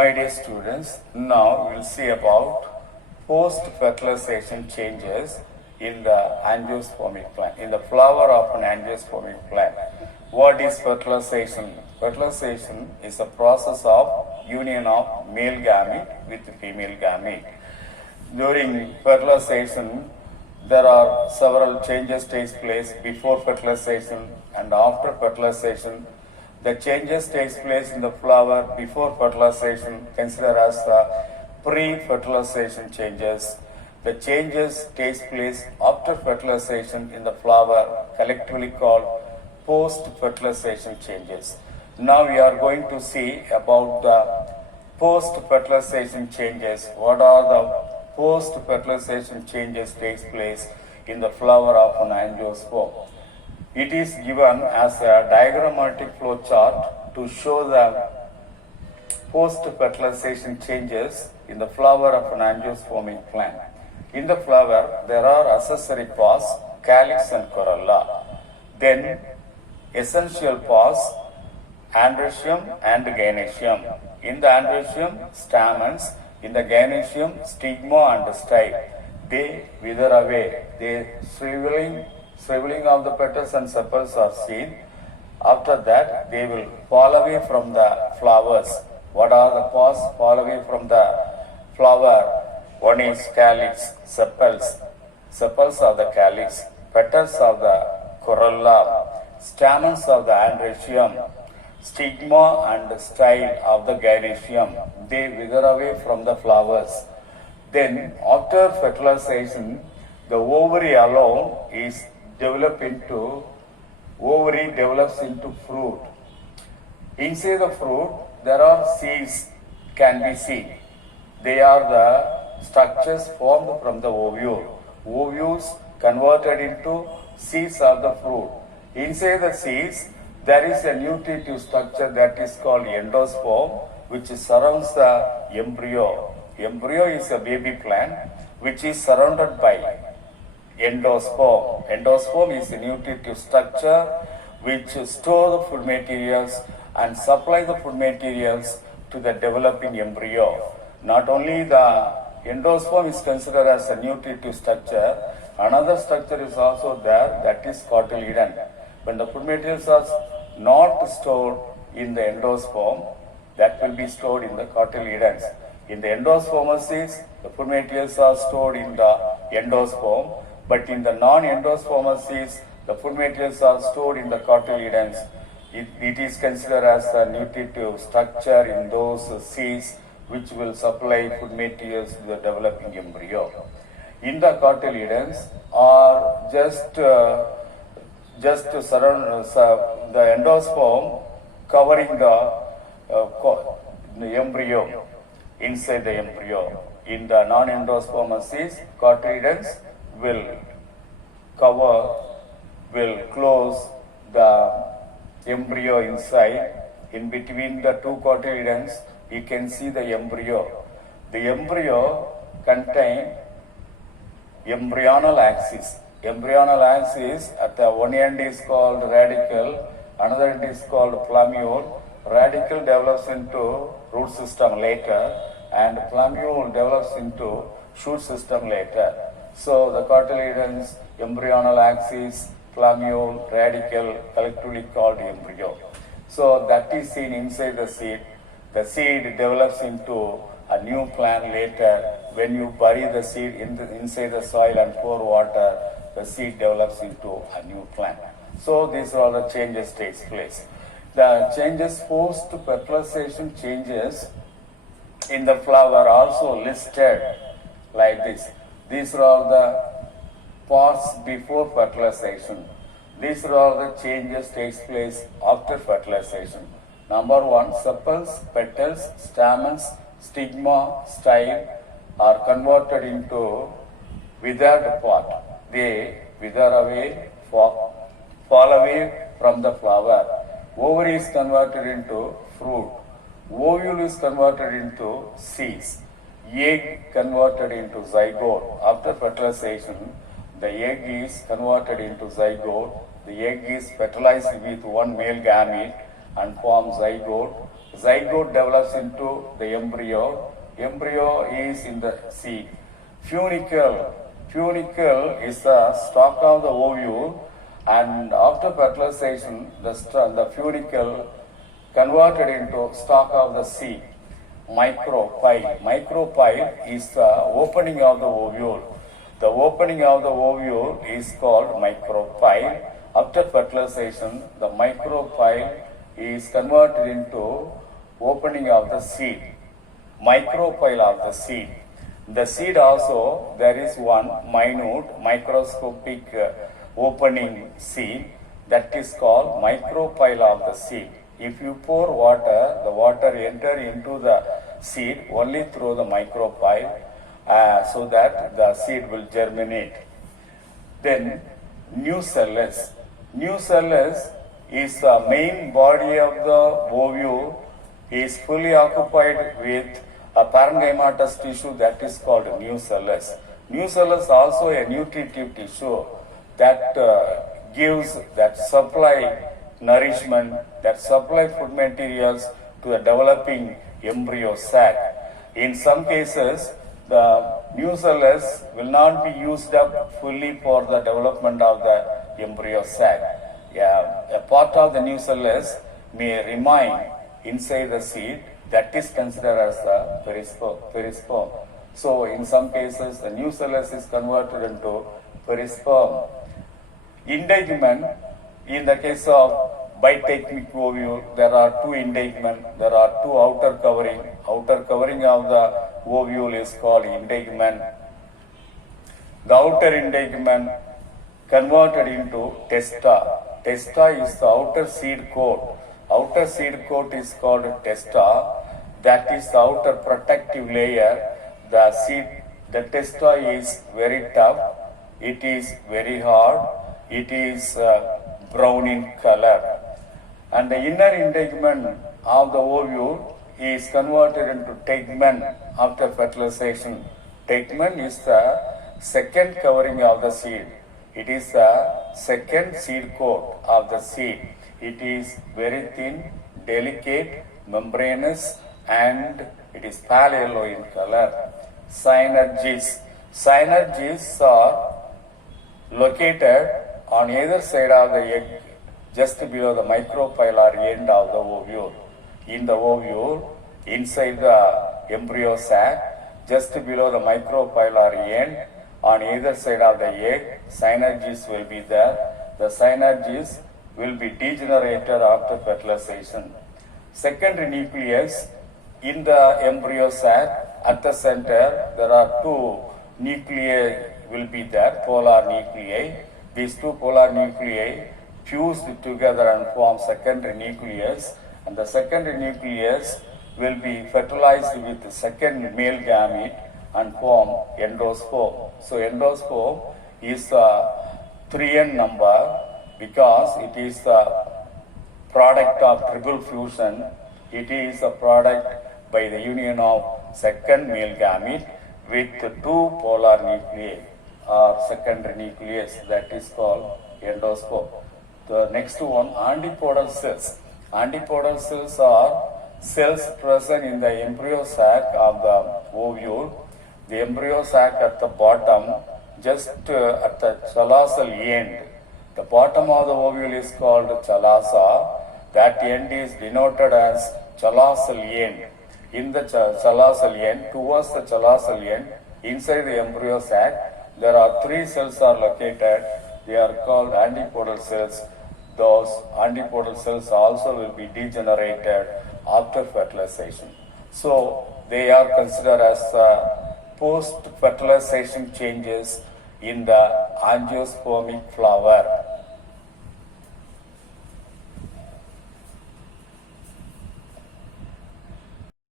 My dear students, now we will see about post-fertilization changes in the angiospermic plant, in the flower of an angiospermic plant. What is fertilization? Fertilization is a process of union of male gamete with female gamete. During fertilization, there are several changes takes place before fertilization and after fertilization. The changes takes place in the flower before fertilization, considered as the pre-fertilization changes. The changes takes place after fertilization in the flower, collectively called post-fertilization changes. Now we are going to see about the post-fertilization changes. What are the post-fertilization changes takes place in the flower of an angiosperm? It is given as a diagrammatic flow chart to show the post-fertilization changes in the flower of an angiospermic plant. In the flower, there are accessory parts, calyx and corolla. Then, essential parts, androecium and gynoecium. In the androecium, stamens. In the gynoecium, stigma and style. They wither away. They shriveling of the petals and sepals are seen. After that, they will fall away from the flowers. What are the parts fall away from the flower? One is calyx, sepals. Sepals of the calyx, petals of the corolla, stamens of the androecium, stigma and style of the gynoecium. They wither away from the flowers. Then, after fertilization, the ovary alone is develops into fruit. Inside the fruit, there are seeds can be seen. They are the structures formed from the ovule. Ovules converted into seeds of the fruit. Inside the seeds, there is a nutritive structure that is called endosperm, which surrounds the embryo. Embryo is a baby plant which is surrounded by endosperm. Endosperm is a nutritive structure which store the food materials and supply the food materials to the developing embryo. Not only the endosperm is considered as a nutritive structure, another structure is also there, that is cotyledon. When the food materials are not stored in the endosperm, that will be stored in the cotyledons. In the endospermaces, the food materials are stored in the endosperm. But in the non-endospermaces, the food materials are stored in the cotyledons. It is considered as a nutritive structure in those seeds which will supply food materials to the developing embryo. In the cotyledons are just surround the endosperm covering the embryo, inside the embryo. In the non-endospermaces, cotyledons will close the embryo inside. In between the two cotyledons, you can see the embryo. The embryo contains embryonal axis. Embryonal axis at the one end is called radicle, another end is called plumule. Radicle develops into root system later, and plumule develops into shoot system later. So the cotyledons, embryonal axis, plumule, radicle, collectively called embryo. So that is seen inside the seed. The seed develops into a new plant later. When you bury the seed inside the soil and pour water, the seed develops into a new plant. So these are all the changes takes place. The changes post-fertilization changes in the flower also listed like this. These are all the parts before fertilization. These are all the changes takes place after fertilization. Number one, sepals, petals, stamens, stigma, style are converted into withered part. They wither away, fall away from the flower. Ovary is converted into fruit. Ovule is converted into seeds. Egg converted into zygote. After fertilization, the egg is converted into zygote. The egg is fertilized with one male gamete and forms zygote. Zygote develops into the embryo. Embryo is in the seed. Funicle. Funicle is the stalk of the ovule, and after fertilization, the funicle converted into stalk of the seed. Micropyle. Micropyle is the opening of the ovule. The opening of the ovule is called micropyle. After fertilization, the micropyle is converted into opening of the seed. Micropyle of the seed. The seed also, there is one minute microscopic opening seed that is called micropyle of the seed. If you pour water, the water enter into the seed only through the micropyle, so that the seed will germinate. Then nucellus. Nucellus is the main body of the ovule, is fully occupied with a parenchymatous tissue that is called nucellus. Nucellus also a nutritive tissue that gives, that supply nourishment, that supply food materials to the developing embryo sac. In some cases, the nucellus will not be used up fully for the development of the embryo sac. A part of the nucellus may remain inside the seed, that is considered as the perisperm. So in some cases, the nucellus is converted into perisperm. Integument, in the case of bitechnic ovule, there are two integument, there are two outer covering. Outer covering of the ovule is called integument. The outer integument converted into testa. Testa is the outer seed coat. Outer seed coat is called testa. That is the outer protective layer. The seed, the testa is very tough. It is very hard. It is brown in color. And the inner integument of the ovule is converted into tegument after fertilization. Tegument is the second covering of the seed. It is the second seed coat of the seed. It is very thin, delicate, membranous, and it is pale yellow in color. Synergies. Synergies are located on either side of the egg, just below the micropylar end of the ovule. In the ovule, inside the embryo sac, just below the micropylar end, on either side of the egg, synergies will be there. The synergies will be degenerated after fertilization. Secondary nucleus, in the embryo sac, at the center, there are two nuclei will be there, polar nuclei. These two polar nuclei fused together and form secondary nucleus, and the secondary nucleus will be fertilized with the second male gamete and form endosperm. So endosperm is a 3n number because it is the product of triple fusion. It is a product by the union of second male gamete with two polar nuclei or secondary nucleus, that is called endosperm. The next one, antipodal cells. Antipodal cells are cells present in the embryo sac of the ovule. The embryo sac at the bottom, just at the chalazal end. The bottom of the ovule is called chalasa. That end is denoted as chalazal end. In the chalazal end, towards the chalazal end, inside the embryo sac, there are three cells are located. They are called antipodal cells. Those antipodal cells also will be degenerated after fertilization. So they are considered as post-fertilization changes in the angiospermic flower.